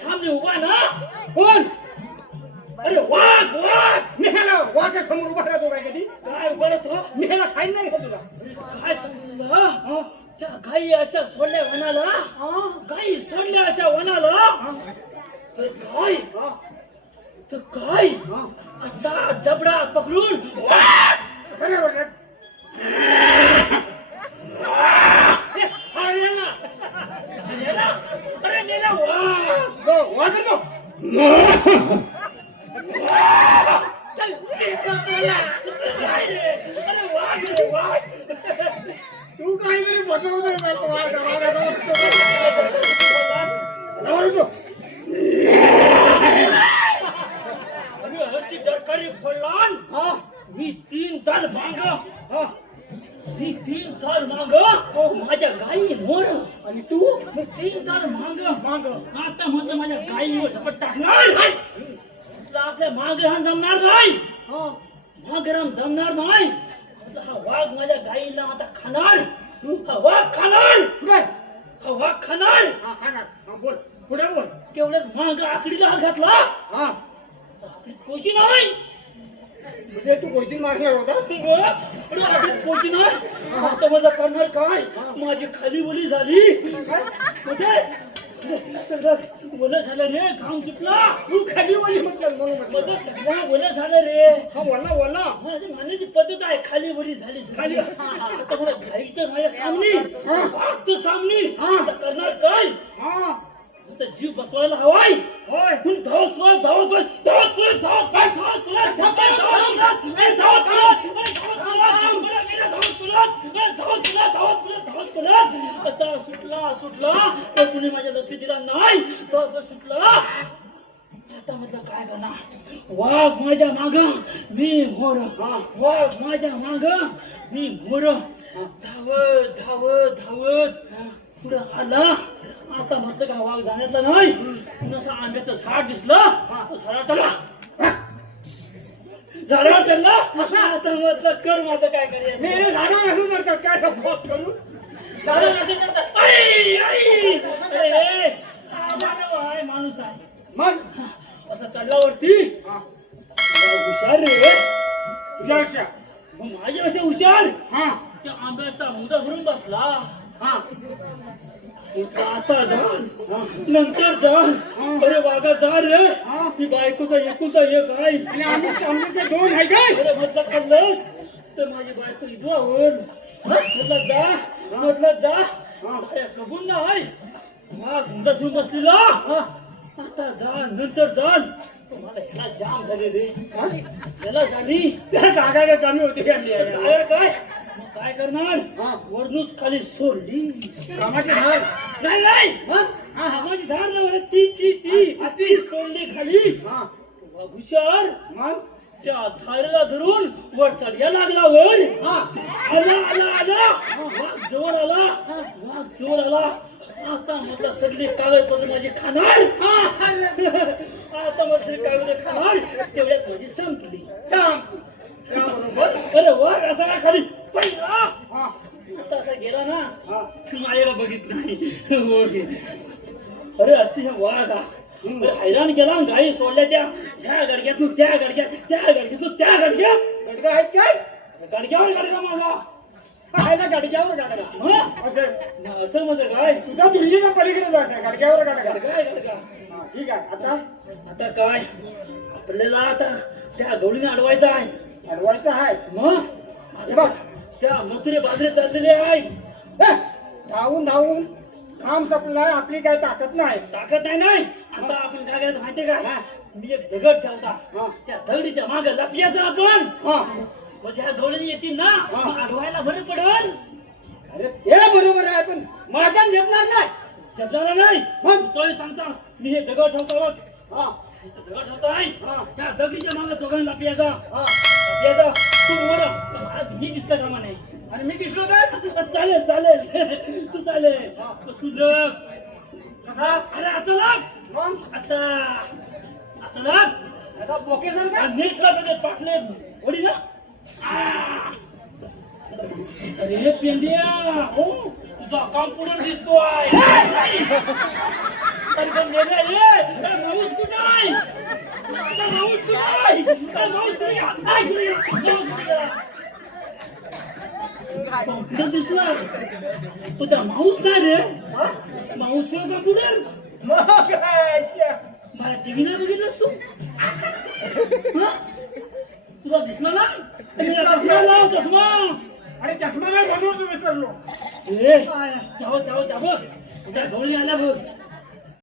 সামনে উবা না কোন अरे वाक वाक मेहना वाक समोर उभा राहतो काय कधी काय उभा राहतो मेहना खाईन नाही का तुला काय समजलं त्या गाई अशा सोडल्या वनाला गाई सोडल्या अशा वनाला गाय तर गाय असा जबडा पकडून तू काहीतरी बसवतो अशी दरकारी फळलान मी तीन दाल माग मी तीन दाल माग माझ्या गाई मोर आणि तू मी तीन दाल माग माग आता म्हणजे माझ्या गाईवर सपट टाकणार आपल्या मागे हा जमणार नाही हा. मागराम जमणार नाही. हा वाघ माझ्या गाईला आता खाणार. हा वाघ खाणार. पुढे हा वाघ खाणार. हा बोल. पुढे बोल? तेवढ्यात माग आकडीला हात घातला. हा. कोची नाही. म्हणजे तू कोणती मारणार होता? अरे आकडीत नाही. आता माझा करणार काय? माझी खाली बोली झाली. म्हणजे सगळं बोल झालं रे घाम सुटला तू खाली बोली म्हटलं म्हणून म्हटलं माझं सगळं बोल झालं रे हा बोला बोला माझी पद्धत आहे खाली बोली झाली खाली. आता मला तर माझ्या सामनी वाघ तर सामनी हा. आता करणार काय हा आता जीव बसवायला हवाय होय धावत धावत धावत धावत धावत पळ, धावत पळ, धावत पळ, ए, धावत पळ, ए, धावत पळ, अरे, मेरा धावत पळ, ए, धावत पळ, धावत पळ, धावत पळ. असा सुटला सुटला तर कुणी माझ्या लक्ष दिला नाही तो तो सुटला आता म्हटलं काय करणार वाघ माझ्या माग मी मोर. वाघ माझ्या माग मी मोर. धावत धावत धावत. पुढं आला. आता म्हटलं का वाघ जाण्यातला नाही. पुन्हा आंब्याचं झाड दिसलं. तो झाडा चढला. झाडावर चढला. आता म्हटलं कर माझं काय करायचं झाडावर असं करतात काय करून झाडावर असं करतात. आई, आई! अरे, हा मानव आहे माणूस आहे मग असं चढल्यावरती हा. हुशार रे तुझ्यापेक्षा मग हा. त्या आंब्याचा मुदा धरून बसला. हा. आता जा नंतर जा अरे वागा जा रे. मी बायकोचा एकुलता एक आहे. आणि आम्ही आमचे दोन आहे काय? अरे म्हटलं तर माझी बायको इथं होईल म्हटलं जा. म्हटलं जा. कबूल नाही. वाघ मुदा धरून बसलेला. आता जा नंतर जा तुम्हाला ह्याला जाम झाले रे ह्याला झाली त्या जागा कमी होती आम्ही काय काय? मग काय करणार? खाली सोडली. कामाचे नाही नाही. मग हा माझी धार ना ती ती ती. ती. सोडली खाली. हा. हुशार. मग? त्या धारेला धरून वर चढया लागला वर हा. आला आला आला. वाघ जवळ आला. वाघ जवळ आला. आता म्हटलं सगळी कागदपत्र माझी खाणार. आता सगळी कागद खाणार. तेवढ्यात माझी संपली. अरे वाघ असा काय खाली? पहिला असा गेला ना तू माझ्याला बघित नाही. हो. अरे असे वाघ हैराण गेला आणि गाई सोडल्या त्या. ह्या गडग्यातून त्या गडग्यात त्या गडग्यातून त्या गडग्यात. गडगा आहेत काय? गडग्यावर गडगा माझा. खायला गडग्यावर गाडगा हं? असं. असं माझं काय? तुझ्या दुर्जीच्या पलीकडे जायचं गडग्यावर गाडगा गडगा आहे गडगा हा, ठीक आहे. आता? आता काय? आपल्याला आता त्या गवळीने अडवायचं आहे. अडवायचं आहे. मग? हे बघ. त्या मथुरे बाजरे चाललेले आहे. धावून धावून. काम संपलाय आपली काही ताकद नाही. ताकद नाही नाही. आता आपण काय करायचं माहितीये हा. का मी एक दगड ठेवता हा. त्या दगडीच्या मागे लपयाचं आपण. हा. म्हणजे ह्या गवळणी येतील ना मग अडवायला बरं पडल. अरे ते बरोबर आहे पण माझ्या झेपणार नाही. जगणार नाही? मग? तोय सांगता मी हे दगड ठेवतो बघ. हा. इथं दगड ठेवतो आहे. हा. त्या दगडीच्या मागे दोघांना लपयाचा हा. लपयाचा तू वर मी दिसता कामा नाही आणि मी दिसलो तर? चालेल चालेल. तू चालेल. तू लग कसा? अरे असं लग. मग? असा. असं लग. असा बोके सारखा? नीट लागायचे पाटले. ओढी ना! अरे पेंडिया हो तुझा काम पुढे दिसतोय अरे पण वेगळं आहे. अरे माऊस कुठं आहे? अरे माऊस कुठं आहे? अरे माऊस कुठे कुठे कुठे दिसला तुझा नाही रे? माऊस. मला टीव्ही नाही बघितलंस तू? तुला दिसला ना? चष्मा लाव चष्मा? अरे चष्मा नाही म्हणून विसरलो ए जाओ जाओ जाओ त्या गवळी आल्या बघ.